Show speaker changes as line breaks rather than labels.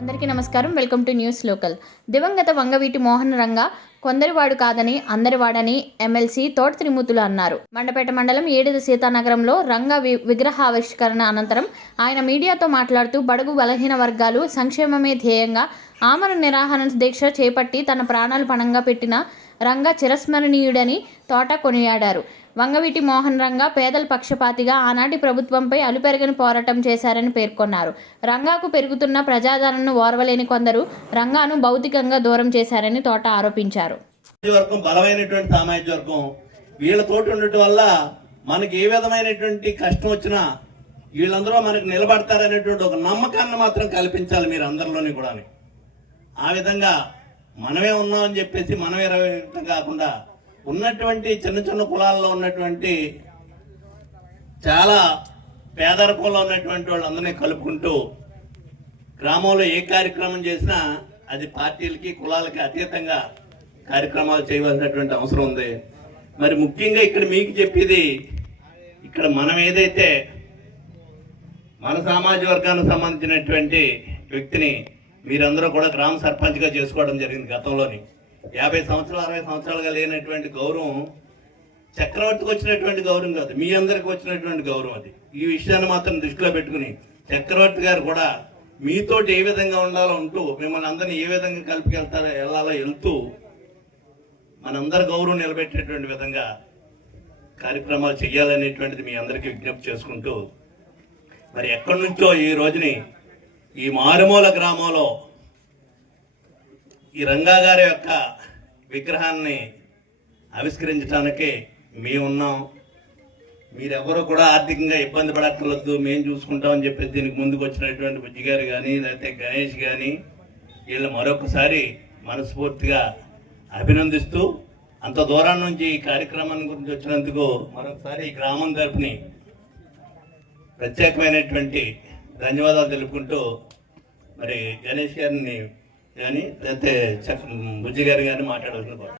అందరికీ నమస్కారం. Welcome to news local. దివంగత వంగవీటి మోహన్ రంగ కొందరివాడు కాదని అందరివాడని ఎమ్మెల్సీ తోట త్రిమూర్తులు అన్నారు. మండపేట మండలం ఏడిద సీతానగరంలో రంగ వి- విగ్రహావిష్కరణ అనంతరం ఆయన మీడియాతో మాట్లాడుతూ బడుగు బలహీన వర్గాలు సంక్షేమమే ధ్యేయంగా ఆమరణ నిరాహరణ దీక్ష చేపట్టి తన ప్రాణాలు పణంగా పెట్టిన రంగ చిరస్మరణీయుడని తోట కొనియాడారు. వంగవీటి మోహన్ రంగా పేదల పక్షపాతిగా ఆనాటి ప్రభుత్వంపై అలుపెరగని పోరాటం చేశారని పేర్కొన్నారు. రంగాకు పెరుగుతున్న ప్రజాదరణను ఓర్వలేని కొందరు రంగాను భౌతికంగా దూరం చేశారని తోట ఆరోపించారు.
బలమైనటువంటి సామాజిక వర్గం. వీళ్ళతోటి ఉండటం వల్ల మనకి ఏ విధమైనటువంటి కష్టం వచ్చినా వీళ్ళందరూ మనకు నిలబడతారనేటువంటి ఒక నమ్మకాన్ని మాత్రం కల్పించాలి మీరు అందరిలోని కూడా ఆ విధంగా మనమే ఉన్నామని చెప్పేసి మనమే కాకుండా ఉన్నటువంటి చిన్న చిన్న కులాల్లో ఉన్నటువంటి చాలా పేదరికంలో ఉన్నటువంటి వాళ్ళందరినీ కలుపుకుంటూ గ్రామంలో ఏ కార్యక్రమం చేసినా అది పార్టీలకి కులాలకి అతీతంగా కార్యక్రమాలు చేయవలసినటువంటి అవసరం ఉంది. మరి ముఖ్యంగా ఇక్కడ మీకు చెప్పేది ఇక్కడ మనం ఏదైతే మన సామాజిక వర్గానికి సంబంధించినటువంటి వ్యక్తిని మీరందరూ కూడా గ్రామ సర్పంచ్గా చేసుకోవడం జరిగింది గతంలోని. యాభై సంవత్సరాలు అరవై సంవత్సరాలుగా లేనటువంటి గౌరవం చక్రవర్తికి వచ్చినటువంటి గౌరవం కాదు మీ అందరికి వచ్చినటువంటి గౌరవం అది. ఈ విషయాన్ని మాత్రం దృష్టిలో పెట్టుకుని చక్రవర్తి గారు కూడా మీతోటి ఏ విధంగా ఉండాలో ఉంటూ మిమ్మల్ని అందరినీ ఏ విధంగా కలిపికెళ్తారో వెళ్ళాలో వెళ్తూ మనందరి గౌరవం నిలబెట్టేటువంటి విధంగా కార్యక్రమాలు చేయాలనేటువంటిది మీ అందరికీ విజ్ఞప్తి చేసుకుంటూ మరి ఎక్కడి నుంచో ఈ రోజుని ఈ మారుమూల గ్రామంలో ఈ రంగా గారి యొక్క విగ్రహాన్ని ఆవిష్కరించడానికి మేము ఉన్నాం. మీరెవరూ కూడా ఆర్థికంగా ఇబ్బంది పడక్కర్లేదు మేము చూసుకుంటామని చెప్పి దీనికి ముందుకు వచ్చినటువంటి బుజ్జి గారు కానీ లేకపోతే గణేష్ కానీ వీళ్ళు మరొకసారి మనస్ఫూర్తిగా అభినందిస్తూ అంత దూరం నుంచి ఈ కార్యక్రమాన్ని గురించి వచ్చినందుకు మరొకసారి ఈ గ్రామం తరపుని ప్రత్యేకమైనటువంటి ధన్యవాదాలు తెలుపుకుంటూ మరి గణేష్ గారిని కానీ లేకపోతే చక్- బుజ్జి గారు కానీ మాట్లాడాల్సిన